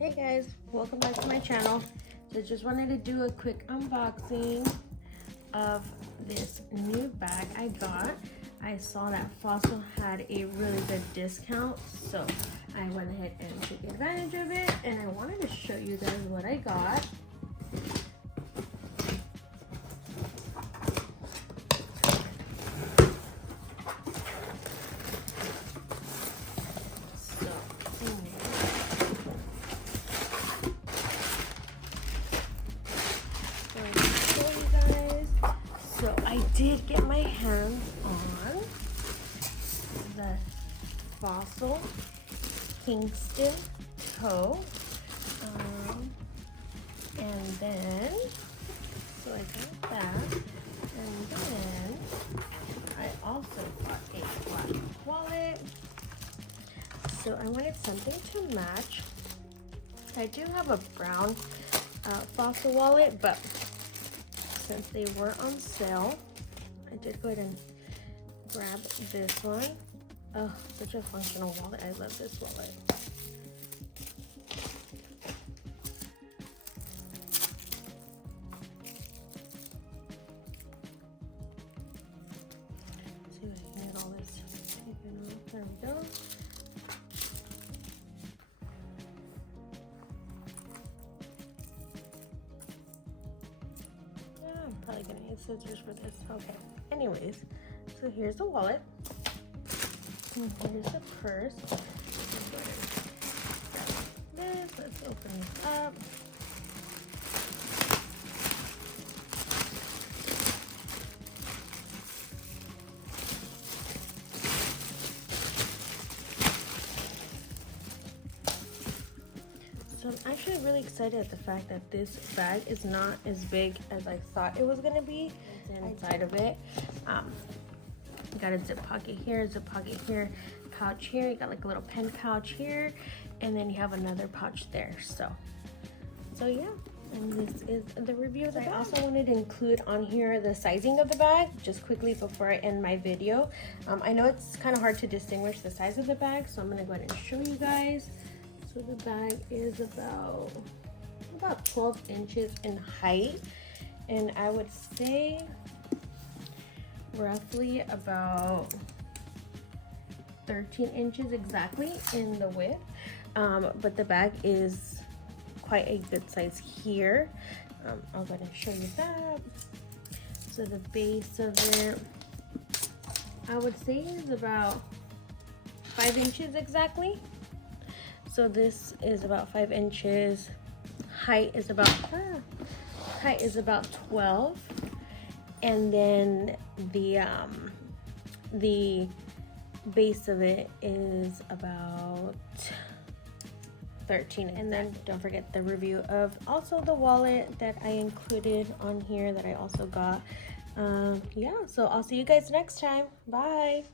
Hey guys, welcome back to my channel. So just wanted to do a quick unboxing of this new bag I got. I saw that Fossil had a really good discount, so I went ahead and took advantage of it, and I wanted to show you guys what I got. So I did get my hands on the Fossil Kingston Tote, and then so I got that, and then I also got a black wallet. So I wanted something to match. I do have a brown Fossil wallet, but since they were on sale, I did go ahead and grab this one. Oh, such a functional wallet. I love this wallet. Let's see if I can get all this taken off. There we go. I'm probably gonna need scissors for this. Okay. Anyways, so here's the wallet. And here's the purse. Let's open this up. So I'm actually really excited at the fact that this bag is not as big as I thought it was gonna be. Inside of it, you got a zip pocket here, pouch here. You got like a little pen pouch here, and then you have another pouch there. So yeah, and this is the review of the bag. I also wanted to include on here the sizing of the bag just quickly before I end my video. I know it's kind of hard to distinguish the size of the bag, so I'm gonna go ahead and show you guys. So the bag is about 12 inches in height, and I would say roughly about 13 inches exactly in the width. But the bag is quite a good size here. I'll go ahead and show you that. So the base of it, I would say, is about 5 inches exactly. So this is about 5 inches. Height is about 12, and then the base of it is about 13. And then don't forget the review of also the wallet that I included on here that I also got. Yeah, so I'll see you guys next time. Bye.